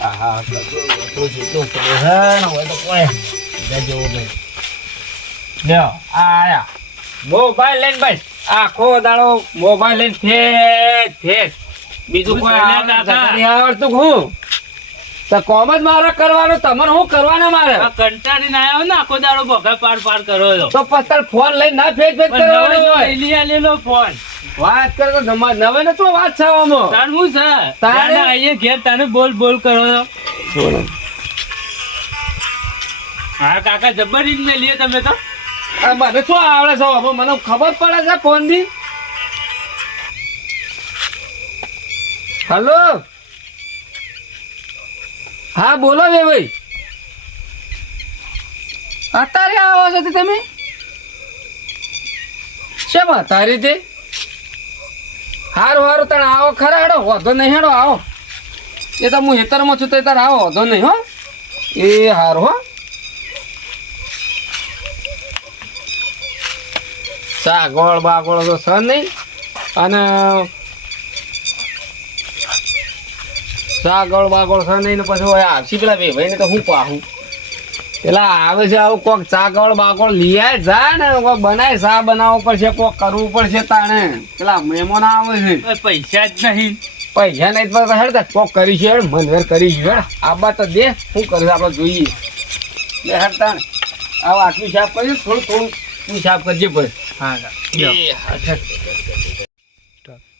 હા તો જેટલું પડે છે ને હોય તો કોઈ જજો ભાઈ લ્યો આયા મોબાઈલ લઈને ભાઈ આખો દાડો મોબાઈલ લઈને ફેસ બીજું કોઈ આવડતું હું તો કોમ જ મારે કરવાનું તમારે શું કરવાનું મારે કંટાળીને આવ્યો ને આખો દાડો બગા પાડ કરો તો પછી ફોન લઈને ના ફેસ કરવાનો હોય લેલો ફોન વાત કરે તો નવે ને તો વાત છે આમાં તાર હું છે તારે અહીંયા ઘેર તને બોલ કરો હા કાકા જબર રીત મે લીએ તમે તો મને શું આવડે છે હવે મને ખબર પડે છે ફોન થી હલો હા બોલો બે ભાઈ અત્યારે આવો છો તમે શેમ અત્યારે તે હારું તને આવો ખરા હેડો વાંધો નહીં હેડો આવો એ તો હું હેતરમાં છું તો તારે આવો વાંધો નહીં હો એ હારું હો સાગોળ બાગોળ તો સર નહીં અને સાગોળ બાગોળ સર નહીં ને પછી આવશી પેલા બે ભાઈ ને તો હું પાહું પેલા આવે છે આવું કોક સાગોળ બાગોળ લઈ જા ને કોક બનાય સા બનાવવો પડશે કોક કરવું પડશે તાણે પેલા મહેમાન આવે છે પૈસા જ નહીં પૈસા નહીં તો હેડ કોક કરીશું હેડ મનવેર કરીશું હેડ આબા તો દે શું કરીશું આપણે જોઈએ લે હેડ તાણે આવું આટલું સાફ કરીશું થોડું તું સાફ કરજે ભાઈ હા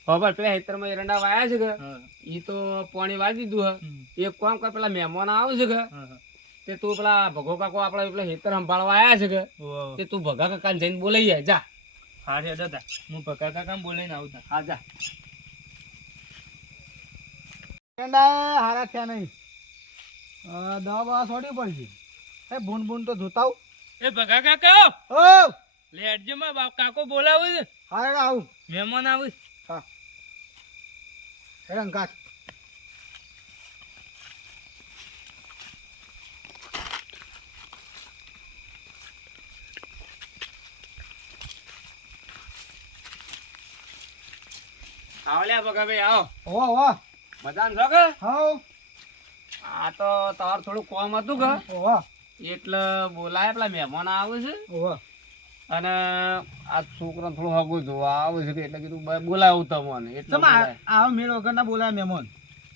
ખબર પેલા હેતરમાં એરંડા વાયા છે કે એ તો પાણી વાળી દીધું હે એક કામ કર પેલા મહેમાન આવે છે કે તે તું પેલા ભગો કાકો આપડા પેલા હેતર સંભાળવા આવ્યા છે કે તે તું ભગા કાકા જઈને બોલાઈ જાય જા હા રે દાદા હું ભગા કાકા બોલાઈને આવતા હા જા હારા થયા નહીં દવા બવા છોડવી પડશે એ ભૂન તો જોતા આવું એ ભગા કાકા ઓ લેટજો માં કાકો બોલાવે છે હારે આવું મહેમાન આવે હા હેડન કાચ આવો લે ભગા ભાઈ આવો ઓ મજામાં છો કે હા આ તો તમારું થોડું કોમ હતું કે ઓ એટલે બોલાય પેલા મહેમાન આવે છે ઓ અને આ છોકરો થોડું હગું જોવા આવે છે એટલે કીધું બોલાવું તમને એટલે આવો મેળ વગર ના બોલાય મહેમાન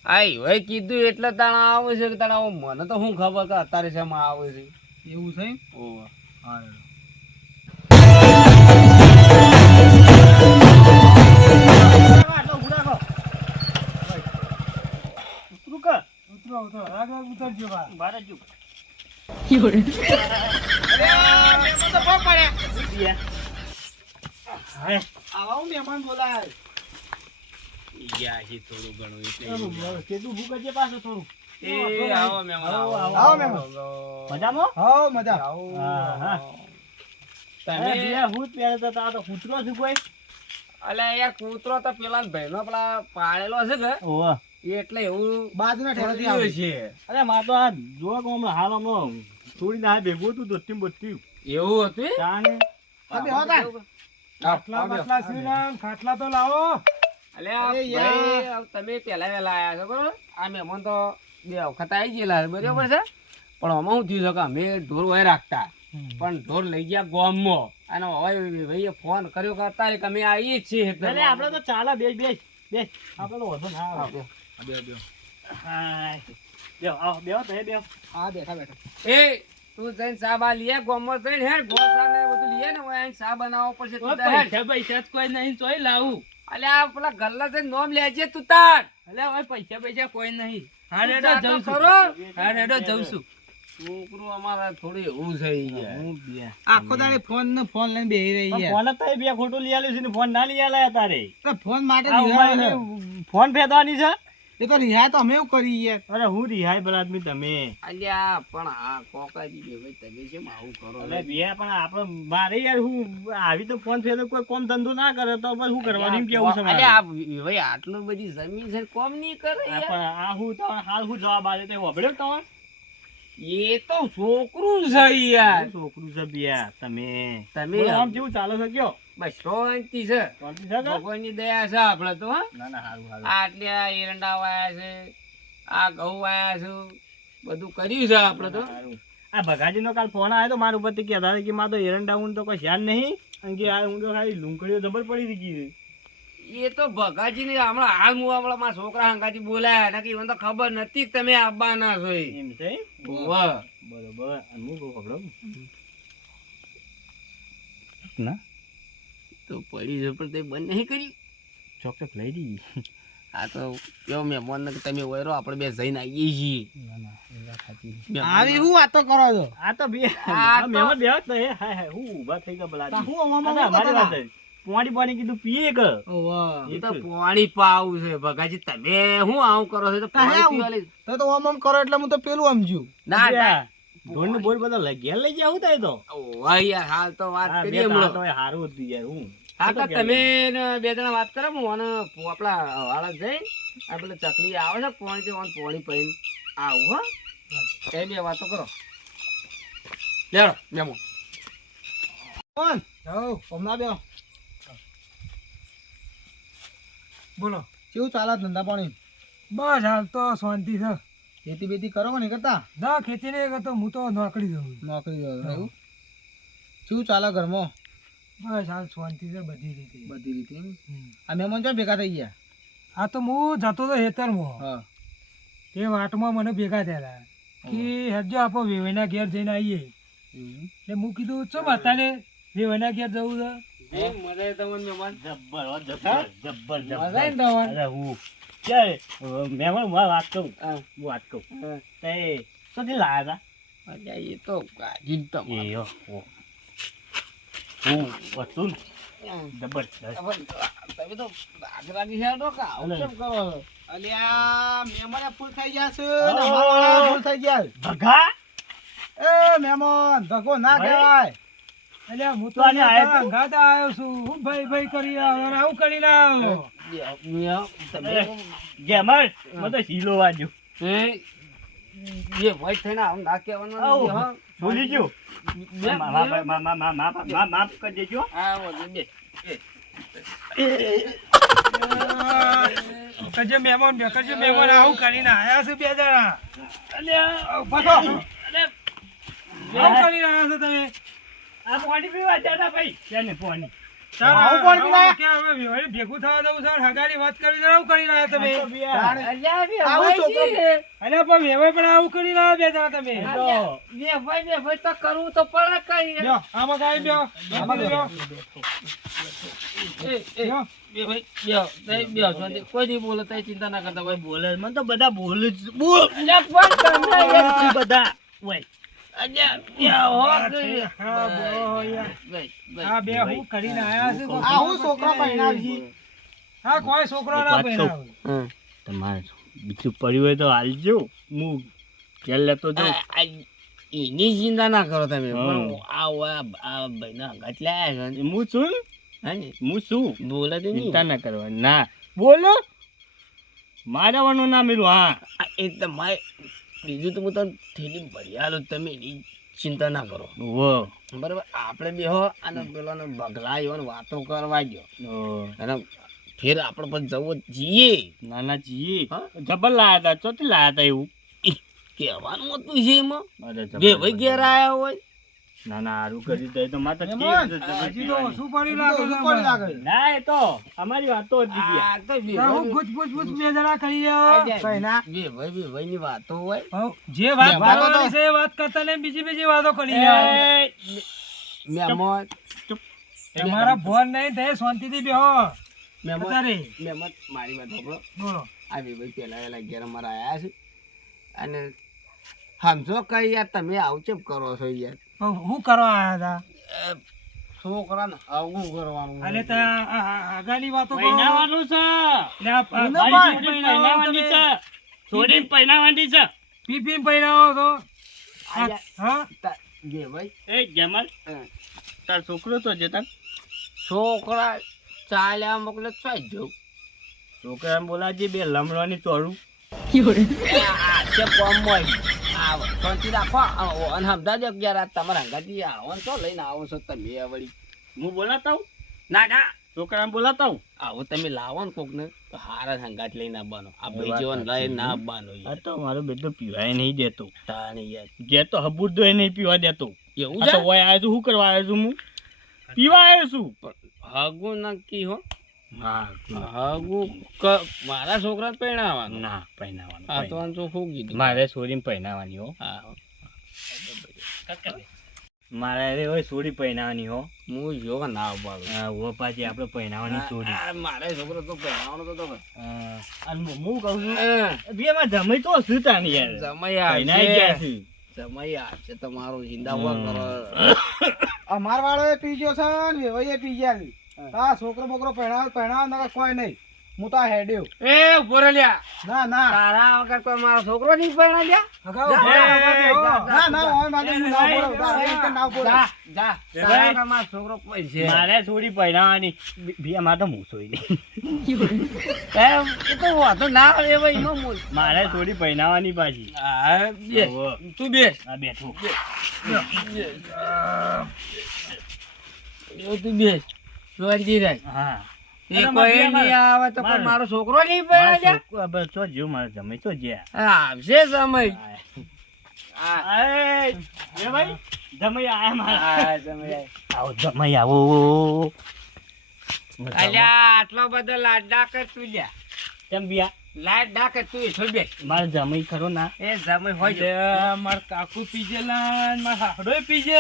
આઈ હોય કીધું એટલે તાણા આવે છે કે તાણા મને તો શું ખબર કે અત્યારે શેમાં આવે છે એવું છે ઓહ હા ઉતરજો બાર જ આવા મહેમાન બોલાય થોડું ઘણું કેટલું ભૂખ છે પાછું થોડું આવો મહેમાન આવો મહેમાન મજામાં હા મજા હા તમે ભૂત પહેરતા તો કૂતરો છે કોઈ અલે યાર કૂતરો તો પેલા ભાઈનો પેલા પાળેલો છે કે ઓહ એટલે એવું બાજુના ઠેરાથી આવે છે અરે માર તો આ જો હમણાં હાલ હમણાં છોડીને આ ભેગું હતું દોસ્તી બોસ્તી એવું હતું તાને અબે હોતા ખાટલા બસલા સીના ખાટલા તો લાવો અલે ભાઈ તમે પેલા વેલા આયા છો બરોબર આ મહેમાન તો બે વખત આવી ગયેલા બરાબર છે પણ આમાં શું થયું છે કે અમે ઢોર હોય રાખતા પણ ઢોર લઈ ગયા ગામમાં અને હવે ભાઈએ ફોન કર્યો કે અત્યારે કે અમે આવીએ જ છીએ એટલે આપણે તો ચાલે બે આપણે તો વધુ ના આવે હા બેઠા એ તું જઈને સા બા લીએ ગામમાં જઈને હેડ ગોસા ને બધું લીએ ને ઓય સા બનાવવો પડશે તું પૈસા કોઈ નહીં તોય લાવું અલે આ પેલા ગલ્લા જઈને નોમ લેજે તું તાર અલે હવે પૈસા કોઈ નહીં હા રેડો જઉં છું છોકરું અમારે થોડું એવું છે આખો દાડે ફોન લઈને બેહી રહી છે ફોન તો બે ખોટું લઈ આલ્યું છે ને ફોન ના લઈ આલ્યા તારે ફોન માટે ફોન ફેદવાની છે એ તો રિહાય તો અમે એવું કરીએ અરે હું રિહાય ભલા આદમી તમે અલ્યા પણ આ કોકાજી બે ભાઈ તમે કેમ આવું કરો અરે બે પણ આપણે મારે યાર હું આવી તો ફોન ફેદો કોઈ કોમ ધંધો ના કરે તો પછી શું કરવાનું એમ કેવું છે અલ્યા ભાઈ આટલું બધી જમીન છે કોમ નહીં કરે પણ આ હું તો હાલ હું જવાબ આલે તે વબડ્યો તમાર એ તો છોકરું છે યાર છોકરું છે બિયા તમે આમ કેવું ચાલે છે કયો બસ શાંતિ છે ભગવાનની દયા છે આપડે તો ના ના હારું આટલે એરંડા વાયા છે આ ઘઉં વાયા છું બધું કર્યું છે આપણે તો સારું. આ ભગાજીનો કાલ ફોન આવ્યો તો મારા ઉપરથી કહેતા હતા કે મારે તો એરંડા ઊંડ તો કોઈ ધ્યાન નહીં અને કે આ ઊંડ તો ખાલી લૂંકડીઓ જબર પડી ગઈ એ તો ભગાજી ને હમણાં હાલ હું હમણાં મારા છોકરા હંગાથી બોલાયા નક્કી મને તો ખબર નથી કે તમે આવવાના છો એ. એમ છે વાહ. બરોબર અને હું કહું ખબર ના તો પડી છે પણ તે બંધ નહીં કર્યું. ચોકલેટ લઈ દીધી. આ તો કેવો મહેમાન ને તમે વયરો આપણે બે જઈને આવીએ છીએ. ના ના એ વાત સાચી. આવી હું વાતો કરો છો આ તો બે આ તો- મહેમાન બે તો હે હાય હાય હું ઊભા થઈ ગયા બલાજી. હું આવામાં આ તો અમારી બતાતા. વાત છે. પાણી કીધું પીએ કે એ તો પાણી પાવું છે ભગાજી તમે હું આવું કરો છો તો પાણી આવું? પીવા લઈ- તો આમ કરો એટલે હું તો પેલું સમજ્યું ના ના ઢોળ ને બોલ બધા લઈ ઘેર લઈ જાવ થાય તો ઓય યાર હાલ તો વાત હા, બે કરીએ તો આ તો હમણાં. હારું હતું યાર હું હા તો તમે ને બે જણા વાત કરો હું અને આપણા વાળા જઈ આ પેલા ચકલી આવે છે પાણી જવાનું પાણી પીને આવું હો એ બે વાતો કરો લેડો મેમો કોણ હમણાં બે બોલો કેવું ચાલે ધંધા પાણી? બસ હાલ તો શાંતિ છે. ખેતી બેતી કરો કે નહીં કરતા? ના ખેતી નહીં કરતો, હું તો નોકરી જઉં. નોકરી કરો એવું? કેવું ચાલે ઘરમાં? બસ હાલ શાંતિ છે બધી રીતે. બધી રીતે એમ? હમ. આ મહેમાન ચો ભેગા થઈ ગયા? આ તો હું જતો હતો હેતરમાં, હા તે વાટમાં મને ભેગા થયેલા કે હેજો આપો વેવાઈના ઘેર જઈને આવીએ. એવું? એટલે હું કીધું ચો બતાને વેવાઈના ઘેર જવું છે. મજા તમને મહેમાન જબ્બર હો, જબ્બર જબ્બર મજા આવી ને તમને? અરે હું ક્યારે મહેમાન હું વાત કહું હા. હું વાત કહું હા. તે શોધી લાયા અલ્યા, એ તો ગાજી જ હતા તમારે. એ હું હતું ને જબરદસ્ત તમે તો દાદરાની છે તો કા આવું કેમ કરો છો? અલ્યા મહેમાન ફૂલ થઈ ગયા છે ને અમારા વાળા ફૂલ થઈ ગયા. ભગા એ મહેમાન ભગો ના ભાઈ. કહેવાય. એટલે હું તો તો આને આયો તું? ગાતા આવ્યો છું. હું ભાઈ ભાઈ કરી આવ્યો અને આવું કરીને આવ્યો. તમે ગેમર મને તો શીલો વાજ્યો એ ભાઈ થઈને આમ ના કહેવાનું નથી, હો. ભૂલી ગયો બે- માફ કરી દેજો હા, વધુ બે. કજે મહેમાન બે કજે મહેમાન આવું કરીને આવ્યા છે બે જણા. ભગો આવું કરીને આવ્યા છો તમે. આ પાણી પીવા જતા ભાઈ તેને પાણી આવું કોણ પીવાય? કે હવે વેવાઈને ભેગું થવા દઉં છે અને હગાની વાત કરી છે, આવું કરીને આવ્યા તમે. અલ્યા, બે આવું ભાઈ છોકરો- છે. અરે પણ વેવાઈ પણ આવું કરીને આવ્યા બે જણા તમે. અલ્યા, બે ભાઈ તો કરવું તો પડે કઈ. બ્યો, આમાં કાંઈ બ્યો. આમાં બ્યો. એ, એ, બ્યો. બે ભાઈ બેહો. તઈ બેહો, શાંતિ. કોઈ નહીં બોલે તઈ ચિંતા ના કરતા ભાઈ. બોલે મને તો બધા બોલે જ બોલ અલ્યા, પણ તમે શું બધા ઓય અલ્યા, બેહો, કઈ. હા, બોલો યાર. ભાઈ, ભાઈ. આ બે હું કરીને આયા છે કોઈ આ હું છોકરા પહેરાવજી. હા કોઈ છોકરો ના વાત કહું. પહેરાવે. હમ. તમારે બીજું પડ્યું હોય તો હાલજો હું ઘેર લેતો જાઉં એની ચિંતા ના કરો તમે. હા. પણ આ ભાઈના હંગાત લાયા છે. હું છું ને? હા ને? હું છું બોલે તો નહીં. ચિંતા ના કરવા ના બોલો મારવાનું ના મેલું હા આ એ તમારે બીજું તો હું તમને થેલી ભરી આલું, તમે એની ચિંતા ના કરો. વો બરાબર, આપણે બેહો અને પેલાને બગલાયો ને વાતો કરવા ગયો અને ફેર આપણે પછી જવું જઈએ. નાના જી હા? જબર લાયા હતા ચોથી લાયા હતા એવું કહેવાનું હતું છે એમાં અરે જબર બે ભાઈ ઘેર આયા હોય. ના ના હારું કરી દે તો માતા મહેમાન, હજી તો શું પડી હજી તો લાગે શું પડી લાગે? ના એ તો અમારી વાતો જ દીધી આ તો બે હું ભાઈ- પૂછ પૂછ પૂછ બે જણા કરી જાઓ. કઈ ના. બે ભાઈ ની વાતો હોય. હઉ, જે વાત વાતો તો- કરવાની છે એ વાત કરતા ને બીજી બીજી વાતો કરી જાઓ. મહેમાન તમારા ફોન નહીં થાય શાંતિથી બેહો મહેમાન અત્યારે. મહેમાન મારી વાત સાંભળો. બોલો આ બે ભાઈ પેલા વેલા ઘેર અમારા આયા છે અને સમજો કઈ યાર તમે આવું ચેપ કરો છો યાર. પણ હું કરવા આવ્યા હતા? છોકરાને આવું કરવાનું અરે તો આગળની વાતો કરો. પહેરાવાનું છે એટલે આ મારી પીપીને છોકરી પહેરાવાની છે છોડીને પહેરાવાની છે પીપીને પહેરાવો છો. આયા. હા બે ભાઈ એ જમલ હમ. તાર છોકરો તો છે તાર છોકરા ચાલ્યા મોકલે ચાઈ જવું. છોકરા બોલાજી બે લમડવાની ચોરું આ છે કોમ હોય. આ શાંતિ રાખો અને સમજા દો કે યાર આ તમારા હંગાથી આવો ને તો લઈને આવો છો તમે વળી. હું બોલાતા હું ના ના છોકરાને બોલાતા હું આવું તમે લાવો ને કોક ને તો હારા સંગાત લઈને આવવાનો આ એ ભાઈ વાત જેવો સાચી. લઈને ના આવવાનો આ યાર. તો મારો બેટો પીવાય નહીં દેતો તાને યાર ઘેર તો હબૂર તો એ નહીં પીવા દેતો એવું આ છે તો ઓય આવ્યો છું શું કરવા આવ્યો છું હું પીવા આવ્યો છું હગુ નક્કી હો હા હગુ મારા છોકરાને પરણાવવાનું ના પહેનાવાનું આ તો આમ તો શું કીધું મારે છોરીને પહેનાવાની હો હા મારે રે હોય છોરી પહેનાવાની હો હું જો કે ના આવવાનું હા ઓ પાછી આપણે પહેનાવાની છોરી મારે છોકરો તો પરણાવવાનો તો અને હું કહું છું બે માં જમે તો શું તાની યાર સમય પહેનાઈ ગયા આવશે છે સમય આવશે તમારો હિંદાવા કરો અમાર વાળો એ પી ગયો છે ને વેવાઈ એ પી ગયા છે હા છોકરો બોકરો પહેણાવ ના કોઈ નહીં હું તો આ હેડ્યો એ ઉભો રે લ્યા ના ના તારા વગર કોઈ મારો છોકરો નહીં પરણા લ્યા ના ના હવે મારે હું ના બોલો તારે એક ના બોલો જા જા તારા વગર મારો છોકરો પૈસે મારે છોરી પહેનાવાની બે માં તો હું સોઈ નહીં એ તો વાતો ના આવે ભાઈ નો મૂળ મારે છોરી પહેનાવાની પાછી હા બેસ ઓહો. તું બેસ આ બેઠું તું બેસ સોજી રહે હા એ કોઈ નહીં આવે તો પણ મારો છોકરો નહીં પરણા લ્યા છોકરો બસ તો જ્યો મારે જમે તો જ્યાં આવશે સમય એ ભાઈ જમાઈ આયા મારા હા સમય આવો જમાઈ આવો અલ્યા આટલો બધો લાડા કર તું લ્યા કેમ બિયા લાડા કર તું છો બે મારે જમાઈ ખરો ના એ સમય હોય છે માર કાકુ પીજેલા માર હાડોય પીજે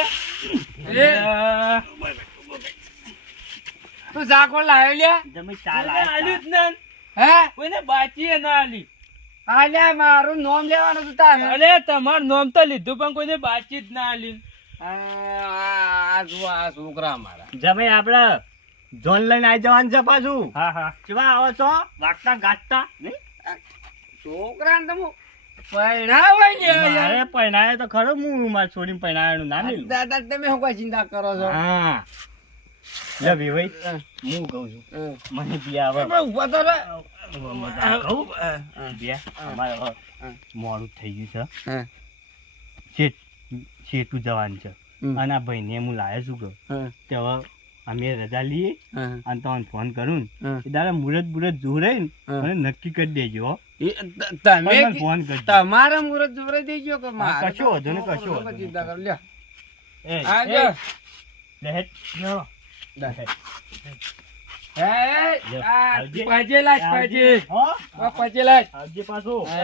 તું જાકો લાવ્યો લ્યા જમાઈ ચાલ આલ્યું જ ના હે કોઈને બાચીએ ના આલી આલ્યા મારું નામ લેવાનું તું તારે અરે તમારું નામ તો લીધું પણ કોઈને બાચી જ ના આલી આ જો આ છોકરા મારા જમાઈ આપણે જોન લઈને આવી જવાનું છે પાછું હા હા કેવા આવો છો વાગતા ગાજતા નહીં છોકરાને તમે પરણાવો લ્યા મારે પહેણાય તો ખરો હું મારે છોડીને પહેણાવાનું ના નહીં દાદા તમે શું કોઈ ચિંતા કરો છો હા લે ભાઈ હું કહું છું મને બિયા આવે ઉભા તો રે મોડું થઈ ગયું હા. છે શેઠું જવાનું છે હમ. અને આ ભાઈને હું લાવ્યો છું કે હા. તે હવે અમે રજા લઈએ હા. અને તમને ફોન કરું ને હા. એ દાદા મુરત જોડે ને હા. મને નક્કી કરી દેજો હો. તમે મને ફોન કરજો તમારા મુહૂર્ત જોરાઈ દેજો કે મારે કશો વાંધો નહીં, કશો વાંધો નહીં. ચિંતા કરો લ્યો એ, આવજો. લે હેડ. લે હેડ. હે આ આવજે. પજેલા જ પજે હો? આ પજેલા જ આવજે પાછું એ.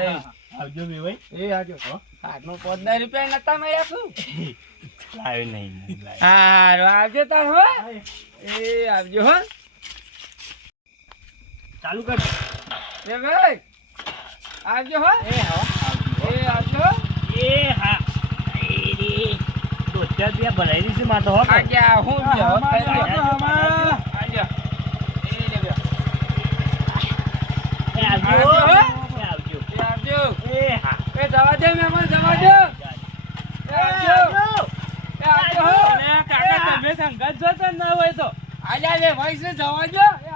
આવજો ભાઈ એ આજો હાથમાં 15 રૂપિયા નતા મળ્યા શું લાવ્યો નહીં લાવ્યો. હારું આવજો તાર હો એ આવજો હો ચાલુ કર એ ભાઈ આવજો હો એ આવજો એ હા તો અત્યારે ત્યાં ભરાઈ દીધી માં તો હો આ ગયા હું જો આવજો એ આવજો આવજો, હો. એ આવજો એ આવજો એ હા એ જવા દે મહેમાન જવા દે એ આવજો એ આવજો હો કાકા તમે સંગત જોતા ના હોય તો આજા લે ભાઈ છે જવા દો એ